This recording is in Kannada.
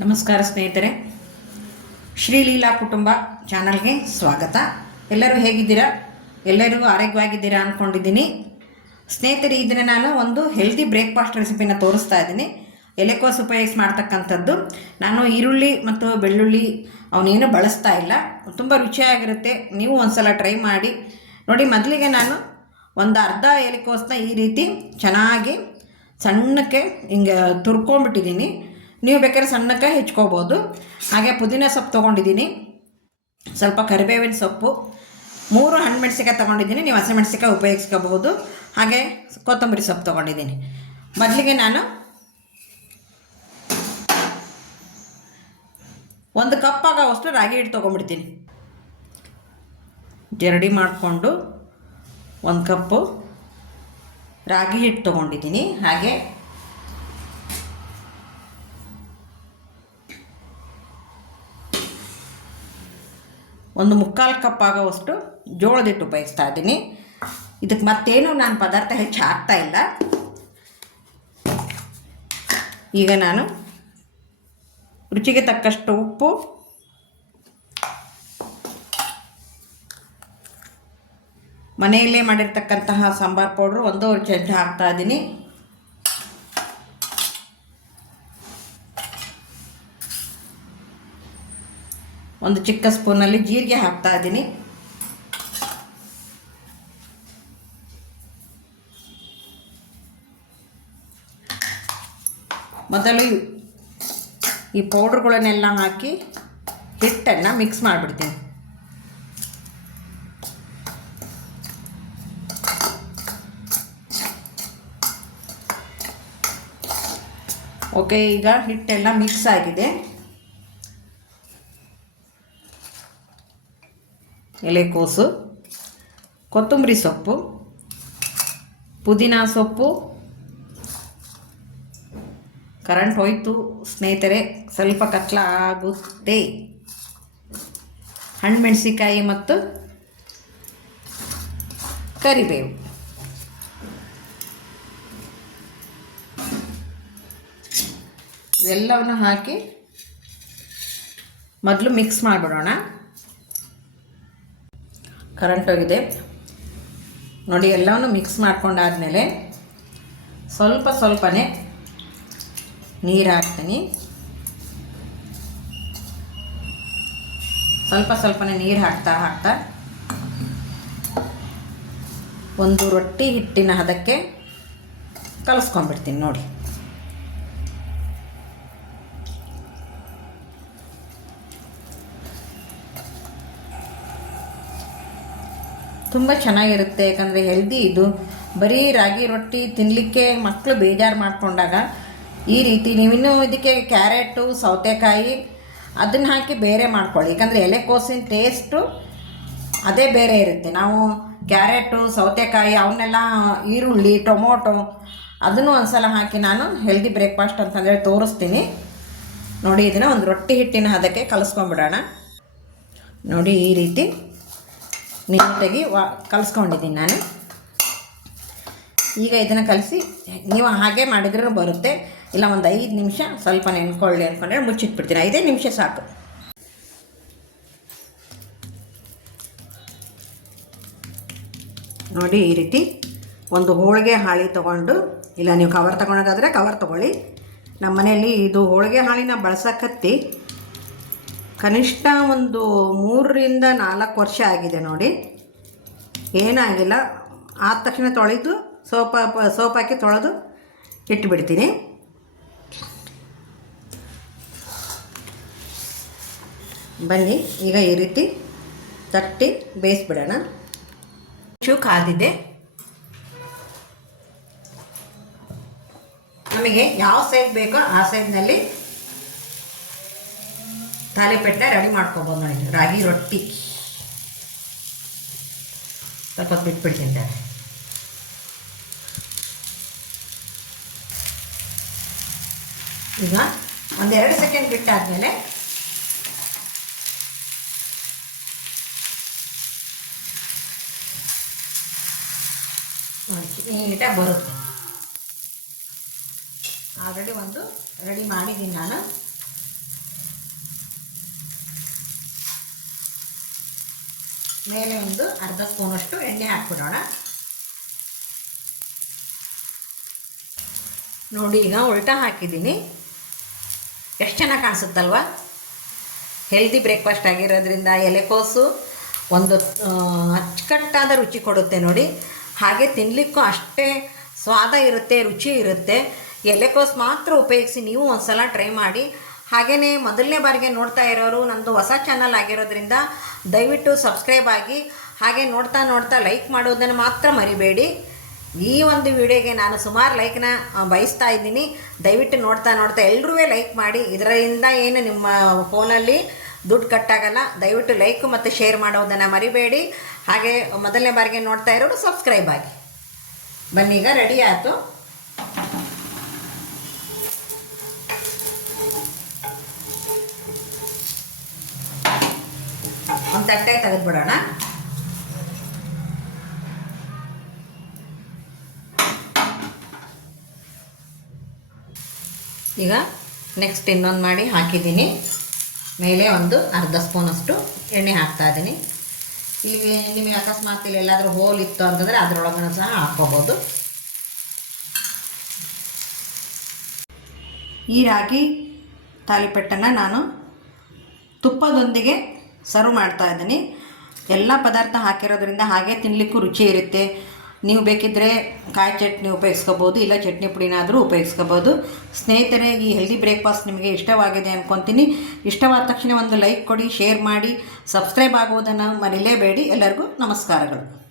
ನಮಸ್ಕಾರ ಸ್ನೇಹಿತರೆ, ಶ್ರೀಲೀಲಾ ಕುಟುಂಬ ಚಾನಲ್ಗೆ ಸ್ವಾಗತ. ಎಲ್ಲರೂ ಹೇಗಿದ್ದೀರಾ? ಎಲ್ಲರೂ ಆರೋಗ್ಯವಾಗಿದ್ದೀರಾ ಅಂದ್ಕೊಂಡಿದ್ದೀನಿ. ಸ್ನೇಹಿತರೆ, ಇದನ್ನು ನಾನು ಒಂದು ಹೆಲ್ದಿ ಬ್ರೇಕ್ಫಾಸ್ಟ್ ರೆಸಿಪಿನ ತೋರಿಸ್ತಾ ಇದ್ದೀನಿ. ಎಲೆಕೋಸು ಉಪಯೋಗಿಸಿ ಮಾಡ್ತಕ್ಕಂಥದ್ದು. ನಾನು ಈರುಳ್ಳಿ ಮತ್ತು ಬೆಳ್ಳುಳ್ಳಿ ಅವನೇನು ಬಳಸ್ತಾ ಇಲ್ಲ. ತುಂಬ ರುಚಿಯಾಗಿರುತ್ತೆ. ನೀವು ಒಂದು ಸಲ ಟ್ರೈ ಮಾಡಿ ನೋಡಿ. ಮೊದಲಿಗೆ ನಾನು ಒಂದು ಅರ್ಧ ಎಲೆಕೋಸನ್ನ ಈ ರೀತಿ ಚೆನ್ನಾಗಿ ಸಣ್ಣಕ್ಕೆ ಹಿಂಗೆ ತುರ್ಕೊಂಡ್ಬಿಟ್ಟಿದ್ದೀನಿ. ನೀವು ಬೇಕಾದ್ರೆ ಸಣ್ಣಕ್ಕೆ ಹೆಚ್ಕೋಬೋದು. ಹಾಗೆ ಪುದೀನ ಸೊಪ್ಪು ತೊಗೊಂಡಿದ್ದೀನಿ, ಸ್ವಲ್ಪ ಕರಿಬೇವಿನ ಸೊಪ್ಪು, 3 ಹಣ್ಣುಮೆಣಸಿಕಾಯಿ ತೊಗೊಂಡಿದ್ದೀನಿ. ನೀವು ಹಸಿಮೆಣಸಿಕಾಯಿ ಉಪಯೋಗಿಸ್ಕೋಬಹುದು. ಹಾಗೆ ಕೊತ್ತಂಬರಿ ಸೊಪ್ಪು ತೊಗೊಂಡಿದ್ದೀನಿ. ಮೊದಲಿಗೆ ನಾನು 1 ಕಪ್ ಆಗೋವಷ್ಟು ರಾಗಿ ಹಿಟ್ಟು ತೊಗೊಂಡ್ಬಿಡ್ತೀನಿ. ಜರಡಿ ಮಾಡಿಕೊಂಡು 1 ಕಪ್ಪು ರಾಗಿ ಹಿಟ್ಟು ತೊಗೊಂಡಿದ್ದೀನಿ. ಹಾಗೆ ಒಂದು 3/4 ಕಪ್ ಆಗೋವಷ್ಟು ಜೋಳದ ಹಿಟ್ಟು ಉಪಯೋಗಿಸ್ತಾ ಇದ್ದೀನಿ. ಇದಕ್ಕೆ ಮತ್ತೇನು ನಾನು ಪದಾರ್ಥ ಹೆಚ್ಚು ಹಾಕ್ತಾ ಇಲ್ಲ. ಈಗ ನಾನು ರುಚಿಗೆ ತಕ್ಕಷ್ಟು ಉಪ್ಪು, ಮನೆಯಲ್ಲೇ ಮಾಡಿರ್ತಕ್ಕಂತಹ ಸಾಂಬಾರು ಪೌಡ್ರು 1 ಚಮಚ ಹಾಕ್ತಾ ಇದ್ದೀನಿ. ಒಂದು ಚಿಕ್ಕ ಸ್ಪೂನಲ್ಲಿ ಜೀರಿಗೆ ಹಾಕ್ತಾ ಇದ್ದೀನಿ. ಮೊದಲು ಈ ಪೌಡ್ರುಗಳನ್ನೆಲ್ಲ ಹಾಕಿ ಹಿಟ್ಟನ್ನು ಮಿಕ್ಸ್ ಮಾಡಿಬಿಡ್ತೀನಿ. ಓಕೆ, ಈಗ ಹಿಟ್ಟೆಲ್ಲ ಮಿಕ್ಸ್ ಆಗಿದೆ. ಎಲೆಕೋಸು, ಕೊತ್ತಂಬರಿ ಸೊಪ್ಪು, ಪುದೀನ ಸೊಪ್ಪು, ಕರೆಂಟ್ ಹೋಯಿತು ಸ್ನೇಹಿತರೆ, ಸ್ವಲ್ಪ ಕತ್ಲ ಆಗುತ್ತೆ. ಹಣ್ಣುಮೆಣಸಿಕಾಯಿ ಮತ್ತು ಕರಿಬೇವು, ಇವೆಲ್ಲವನ್ನು ಹಾಕಿ ಮೊದಲು ಮಿಕ್ಸ್ ಮಾಡಿಬಿಡೋಣ. ಕರೆಂಟ್ ಹೋಗಿದೆ ನೋಡಿ. ಎಲ್ಲವನ್ನು ಮಿಕ್ಸ್ ಮಾಡ್ಕೊಂಡಾದಮೇಲೆ ಸ್ವಲ್ಪನೇ ನೀರು ಹಾಕ್ತೀನಿ. ಸ್ವಲ್ಪನೇ ನೀರು ಹಾಕ್ತಾ ಒಂದು ರೊಟ್ಟಿ ಹಿಟ್ಟಿನ ಹದಕ್ಕೆ ಕಲಿಸ್ಕೊಂಡ್ಬಿಡ್ತೀನಿ ನೋಡಿ. ತುಂಬ ಚೆನ್ನಾಗಿರುತ್ತೆ, ಯಾಕಂದರೆ ಹೆಲ್ದಿ ಇದು. ಬರೀ ರಾಗಿ ರೊಟ್ಟಿ ತಿನ್ನಲಿಕ್ಕೆ ಮಕ್ಕಳು ಬೇಜಾರು ಮಾಡಿಕೊಂಡಾಗ ಈ ರೀತಿ ನೀವಿನ್ನೂ ಇದಕ್ಕೆ ಕ್ಯಾರೆಟು, ಸೌತೆಕಾಯಿ ಅದನ್ನು ಹಾಕಿ ಬೇರೆ ಮಾಡ್ಕೊಳ್ಳಿ. ಯಾಕಂದರೆ ಎಲೆಕೋಸಿನ ಟೇಸ್ಟು ಅದೇ ಬೇರೆ ಇರುತ್ತೆ. ನಾವು ಕ್ಯಾರೆಟು, ಸೌತೆಕಾಯಿ ಅವನ್ನೆಲ್ಲ, ಈರುಳ್ಳಿ, ಟೊಮೊಟೊ ಅದನ್ನು ಒಂದು ಸಲ ಹಾಕಿ ನಾನು ಹೆಲ್ದಿ ಬ್ರೇಕ್ಫಾಸ್ಟ್ ಅಂತಂದರೆ ತೋರಿಸ್ತೀನಿ ನೋಡಿ. ಇದನ್ನು ಒಂದು ರೊಟ್ಟಿ ಹಿಟ್ಟಿನ ಹದಕ್ಕೆ ಕಲಿಸ್ಕೊಂಡ್ಬಿಡೋಣ ನೋಡಿ. ಈ ರೀತಿ ನೀಟಾಗಿ ಕಲಿಸ್ಕೊಂಡಿದ್ದೀನಿ ನಾನು. ಈಗ ಇದನ್ನು ಕಲಿಸಿ ನೀವು ಹಾಗೆ ಮಾಡಿದ್ರೂ ಬರುತ್ತೆ. ಇಲ್ಲ ಒಂದು 5 ನಿಮಿಷ ಸ್ವಲ್ಪ ನೆನ್ಕೊಳ್ಳಿ ಅಂದ್ಕೊಂಡ್ರೆ ಮುಚ್ಚಿಟ್ಬಿಡ್ತೀನಿ. 5 ನಿಮಿಷ ಸಾಕು. ನೋಡಿ, ಈ ರೀತಿ ಒಂದು ಹೋಳಿಗೆ ಹಾಳಿ ತೊಗೊಂಡು, ಇಲ್ಲ ನೀವು ಕವರ್ ತೊಗೊಳೋದಾದರೆ ಕವರ್ ತೊಗೊಳ್ಳಿ. ನಮ್ಮ ಮನೆಯಲ್ಲಿ ಇದು ಹೋಳಿಗೆ ಹಾಳಿನ ಬಳಸೋಕತ್ತಿ ಕನಿಷ್ಠ ಒಂದು 3ರಿಂದ 4 ವರ್ಷ ಆಗಿದೆ ನೋಡಿ. ಏನಾಗಿಲ್ಲ. ಆದ ತಕ್ಷಣ ತೊಳೆದು ಸೋಪ್ ಹಾಕಿ ತೊಳೆದು ಇಟ್ಬಿಡ್ತೀನಿ. ಬನ್ನಿ, ಈಗ ಈ ರೀತಿ ತಟ್ಟಿ ಬೇಯಿಸ್ಬಿಡೋಣ. ಕಾದಿದೆ. ನಮಗೆ ಯಾವ ಸೈಜ್ ಬೇಕೋ ಆ ಸೈಜ್ನಲ್ಲಿ ತಾಲಿಪೆಟ್ಟೆ ರೆಡಿ ಮಾಡ್ಕೊಬೋದು ನೋಡಿ. ರಾಗಿ ರೊಟ್ಟಿ ಸ್ವಲ್ಪ ಬಿಟ್ಬಿಡ್ತೀನಿ. ಈಗ 1-2 ಸೆಕೆಂಡ್ ಬಿಟ್ಟಾದಮೇಲೆ ನೀಟಾಗಿ ಬರುತ್ತೆ. ಆಲ್ರೆಡಿ ಒಂದು ರೆಡಿ ಮಾಡಿದ್ದೀನಿ ನಾನು. ಮೇಲೆ ಒಂದು ಅರ್ಧ ಸ್ಪೂನಷ್ಟು ಎಣ್ಣೆ ಹಾಕ್ಬಿಡೋಣ. ನೋಡಿ ಈಗ ಉಲ್ಟಾ ಹಾಕಿದ್ದೀನಿ. ಎಷ್ಟು ಚೆನ್ನಾಗಿ ಕಾಣಿಸುತ್ತಲ್ವ. ಹೆಲ್ದಿ ಬ್ರೇಕ್ಫಾಸ್ಟ್ ಆಗಿರೋದ್ರಿಂದ ಎಲೆಕೋಸು ಒಂದು ಅಚ್ಚುಕಟ್ಟಾದ ರುಚಿ ಕೊಡುತ್ತೆ ನೋಡಿ. ಹಾಗೆ ತಿನ್ನಲಿಕ್ಕೂ ಅಷ್ಟೇ ಸ್ವಾದ ಇರುತ್ತೆ, ರುಚಿ ಇರುತ್ತೆ. ಎಲೆಕೋಸು ಮಾತ್ರ ಉಪಯೋಗಿಸಿ ನೀವು ಒಂದು ಸಲ ಟ್ರೈ ಮಾಡಿ. ಹಾಗೆಯೇ ಮೊದಲನೇ ಬಾರಿಗೆ ನೋಡ್ತಾ ಇರೋರು ನನ್ನದು ಹೊಸ ಚಾನಲ್ ಆಗಿರೋದ್ರಿಂದ ದಯವಿಟ್ಟು ಸಬ್ಸ್ಕ್ರೈಬ್ ಆಗಿ, ಹಾಗೆ ನೋಡ್ತಾ ಲೈಕ್ ಮಾಡೋದನ್ನು ಮಾತ್ರ ಮರಿಬೇಡಿ. ಈ ಒಂದು ವಿಡಿಯೋಗೆ ನಾನು ಸುಮಾರು ಲೈಕ್ನ ಬಯಸ್ತಾ ಇದ್ದೀನಿ. ದಯವಿಟ್ಟು ನೋಡ್ತಾ ಎಲ್ಲರೂ ಲೈಕ್ ಮಾಡಿ. ಇದರಿಂದ ಏನು ನಿಮ್ಮ ಫೋನಲ್ಲಿ ದುಡ್ಡು ಕಟ್ಟಾಗಲ್ಲ. ದಯವಿಟ್ಟು ಲೈಕ್ ಮತ್ತು ಶೇರ್ ಮಾಡೋದನ್ನು ಮರಿಬೇಡಿ. ಹಾಗೆ ಮೊದಲನೇ ಬಾರಿಗೆ ನೋಡ್ತಾ ಇರೋರು ಸಬ್ಸ್ಕ್ರೈಬ್ ಆಗಿ. ಬನ್ನಿ, ಈಗ ರೆಡಿ ಆಯಿತು. ಒಂದು ತಟ್ಟೆ ತೆಗೆದುಬಿಡೋಣ. ಈಗ ನೆಕ್ಸ್ಟ್ ಇನ್ನೊಂದು ಮಾಡಿ ಹಾಕಿದ್ದೀನಿ. ಮೇಲೆ ಒಂದು ಅರ್ಧ ಸ್ಪೂನಷ್ಟು ಎಣ್ಣೆ ಹಾಕ್ತಾಯಿದ್ದೀನಿ. ಇಲ್ಲಿ ನಿಮಗೆ ಅಕಸ್ಮಾತ್ ಇಲ್ಲಿ ಎಲ್ಲಾದರೂ ಹೋಲ್ ಇತ್ತು ಅಂತಂದರೆ ಅದರೊಳಗೂ ಸಹ ಹಾಕ್ಕೋಬೋದು. ಈ ರಾಗಿ ತಾಲಿಪಟ್ಟನ್ನು ನಾನು ತುಪ್ಪದೊಂದಿಗೆ ಸರ್ವ್ ಮಾಡ್ತಾಯಿದ್ದೀನಿ. ಎಲ್ಲ ಪದಾರ್ಥ ಹಾಕಿರೋದ್ರಿಂದ ಹಾಗೆ ತಿನ್ನಲಿಕ್ಕೂ ರುಚಿ ಇರುತ್ತೆ. ನೀವು ಬೇಕಿದ್ದರೆ ಕಾಯಿ ಚಟ್ನಿ ಉಪಯೋಗಿಸ್ಕೋಬೋದು, ಇಲ್ಲ ಚಟ್ನಿ ಪುಡಿನಾದರೂ ಉಪಯೋಗಿಸ್ಕೋಬೋದು. ಸ್ನೇಹಿತರೆ, ಈ ಹೆಲ್ದಿ ಬ್ರೇಕ್ಫಾಸ್ಟ್ ನಿಮಗೆ ಇಷ್ಟವಾಗಿದೆ ಅಂದ್ಕೊತೀನಿ. ಇಷ್ಟವಾದ ತಕ್ಷಣ ಒಂದು ಲೈಕ್ ಕೊಡಿ, ಶೇರ್ ಮಾಡಿ, ಸಬ್ಸ್ಕ್ರೈಬ್ ಆಗುವುದನ್ನು ಮರಿಲೇಬೇಡಿ. ಎಲ್ಲರಿಗೂ ನಮಸ್ಕಾರಗಳು.